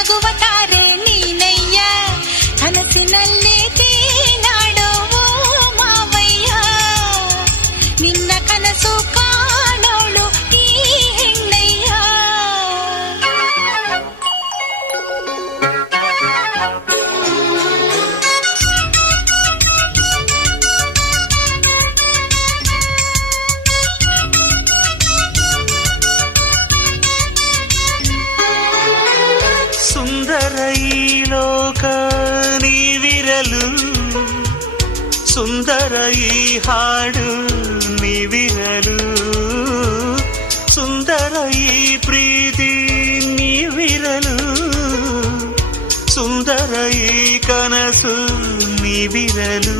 ನಗುವ ತಾರೆ ನೀನಯ್ಯ ಕನಸಿನಲ್ಲಿ ತೀನಾಡೋ ಮಾವಯ್ಯ ನಿನ್ನ ಕನಸು ಕಾಣೋಳು ಈ ಹೆಣ್ಣಯ್ಯ. ಸುಂದರ ಈ ಲೋಕ ನೀವಿರಲು ಸುಂದರ ಈ ಹಾಡು ನೀವಿರಲು ಸುಂದರ ಈ ಪ್ರೀತಿ ನೀವಿರಲು ಸುಂದರ ಈ ಕನಸು ನೀವಿರಲು